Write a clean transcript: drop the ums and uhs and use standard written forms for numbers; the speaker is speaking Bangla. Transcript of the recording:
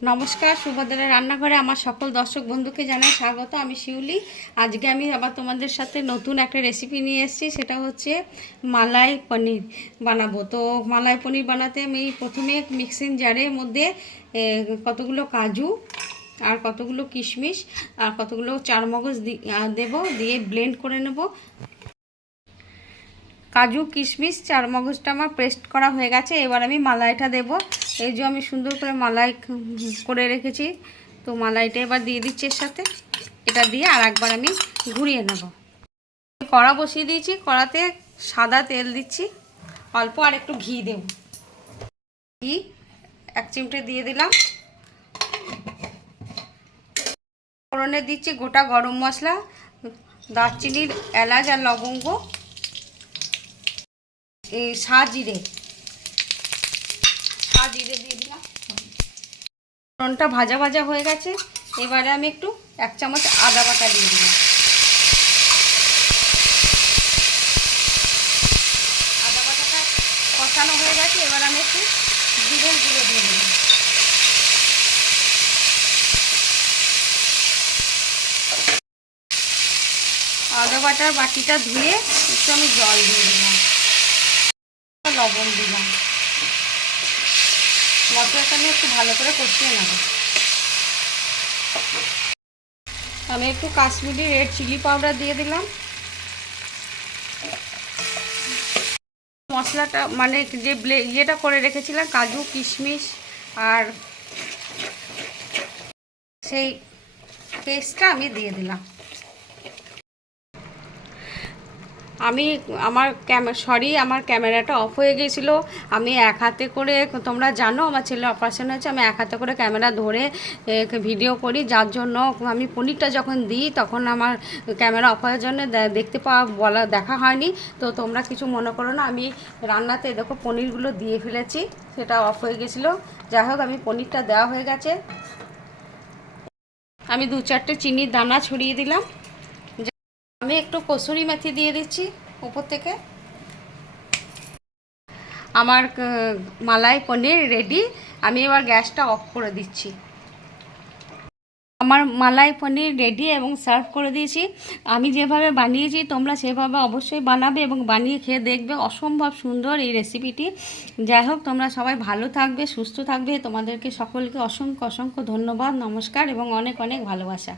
নমস্কার, সুভদ্রার রান্নাঘরে আমার সকল দর্শক বন্ধুকে জানাই স্বাগত। আমি শিউলি। আজকে আমি আবার তোমাদের সাথে নতুন একটা রেসিপি নিয়ে এসেছি। সেটা হচ্ছে মালাই পনির বানাবো। তো মালাই পনির বানাতে আমি প্রথমে মিক্সিং জারের মধ্যে কতগুলো কাজু আর কতগুলো কিশমিশ আর কতগুলো চারমগজ দেবো, দিয়ে ব্লেন্ড করে নেব। কাজু কিশমিশ চারমগজটা আমার পেস্ট করা হয়ে গেছে। এবার আমি মালাইটা দেব। এই যে আমি সুন্দর করে মালাই করে রেখেছি, তো মালাইটা এবার দিয়ে দিচ্ছি এর সাথে। এটা দিয়ে আর একবার আমি ঘুরিয়ে নেব। কড়া বসিয়ে দিয়েছি, কড়াতে সাদা তেল দিচ্ছি, অল্প আর একটু ঘি দেব। ঘি 1 চিমটে দিয়ে দিলাম। ফোড়নে দিচ্ছি গোটা গরম মশলা, দারচিনির, এলাচ আর লবঙ্গ, এই সাজিরে দিয়ে দিলাম। ফোড়নটা ভাজা ভাজা হয়ে গেছে। এবারে আমি একটু 1 চামচ আদা বাটা দিয়ে দিলাম। আদা বাটাটা কষানো হয়ে গেছে। এবার আমি একটু জিরে দিয়ে দিলাম। আদা বাটার বাটিটা ধুয়ে একটু আমি জল দিয়ে দিলাম, লবণ দিলাম। মশলাটা আমি একটু ভালো করে কষিয়ে নেব। আমি একটু কাশ্মীরি রেড চিলি পাউডার দিয়ে দিলাম। মশলাটা মানে যে ইয়েটা করে রেখেছিলাম কাজু কিশমিশ আর সেই পেস্টটা আমি দিয়ে দিলাম। আমার ক্যামেরাটা অফ হয়ে গিয়েছিলো। আমি এক হাতে করে, তোমরা জানো আমার ছেলে অপারেশন হয়েছে, আমি এক হাতে করে ক্যামেরা ধরে ভিডিও করি, যার জন্য আমি পনিরটা যখন দিই তখন আমার ক্যামেরা অফ হওয়ার জন্য দেখা হয়নি। তো তোমরা কিছু মনে করো না। আমি রান্নাতে দেখো পনিরগুলো দিয়ে ফেলেছি, সেটা অফ হয়ে গেছিলো। যাই হোক, আমি পনিরটা দেওয়া হয়ে গেছে। আমি 2-4টে চিনির দানা ছড়িয়ে দিলাম। আমি একটু কসুরি মেথি দিয়ে দিচ্ছি উপর থেকে। আমার মালাই পনির রেডি। আমি এবার গ্যাসটা অফ করে দিচ্ছি। আমার মালাই পনির রেডি এবং সার্ভ করে দিয়েছি। আমি যেভাবে বানিয়েছি তোমরা সেভাবে অবশ্যই বানাবে এবং বানিয়ে খেয়ে দেখবে। অসম্ভব সুন্দর এই রেসিপিটি। যাই হোক, তোমরা সবাই ভালো থাকবে, সুস্থ থাকবে। তোমাদেরকে সকলকে অসংখ্য অসংখ্য ধন্যবাদ, নমস্কার এবং অনেক অনেক ভালোবাসা।